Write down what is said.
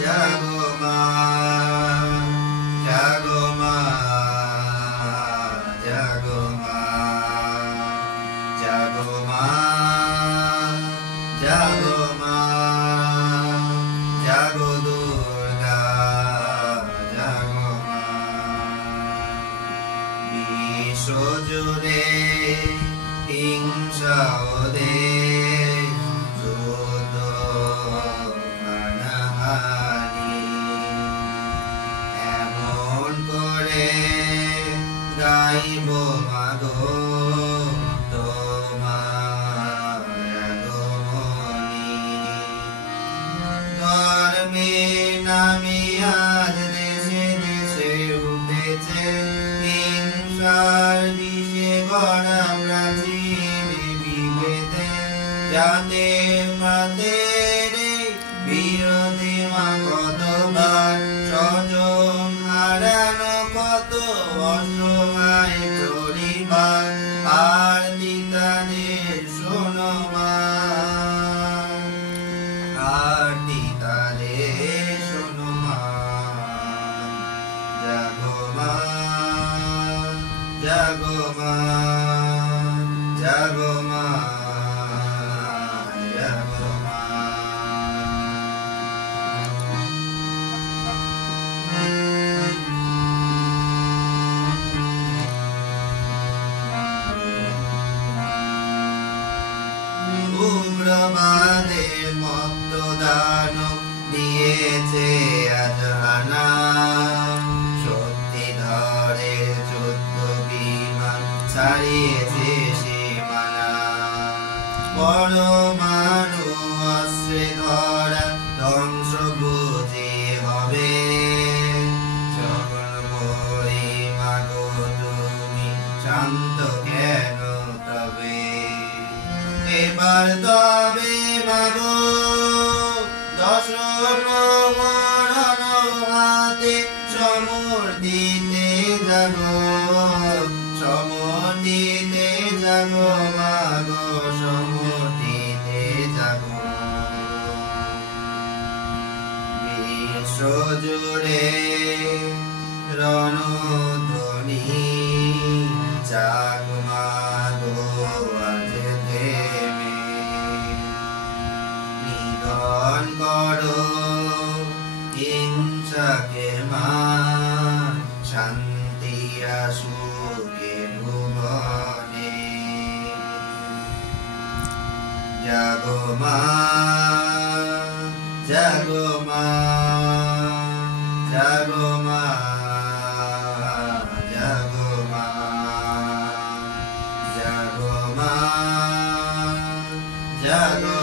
জাগো মা, জাগো মা, জাগো মা, জাগো মা, জাগো মা, জাগো দুর্গা, জাগো মা। বিশ্ব জুড়ে হিংসা ওদের যুদ্ধ হানাহানি, এমন করে গাইব মাগো তোমার আগমনী। ধর্মের নামে আজ দেশে দেশে উঠেছে হিংসার বিষে গড়া প্রাচীর বিভেদে, যাতে মাদের বিরোধী মা কতবার স্বজন হারানো, কত অসহায় পরিবার আরতি তাদের শোনো মা, আরতি তাদের শোনো মা। জাগো মা, জাগো মা, জাগো মা, জাগো মা। উগ্রবাদের মত্ত দানব দিয়েছে আজ হানা, শক্তিধরের যুদ্ধ বিমান ছাড়িয়েছে সীমানা। পরমাণু অস্ত্রে ধরা ধ্বংস বুঝি হবে, যখন বই মাগো তুমি শান্ত কেন তবে। এবার তবে মাগো দশম মরণ হাতে সমর দিতে যাবো, সমর দিতে যাবো মাগো, সমর দিতে যাবো। বিশ্ব জুড়ে রণধ্বনি, জাগো মাগো আজ থেমে, নিধন করো হিংসাকে মা, শান্তি আসুকে ভুবনে। জাগো মা, জাগো মা, জাগো মা, জাগো মা, জাগো মা, জাগো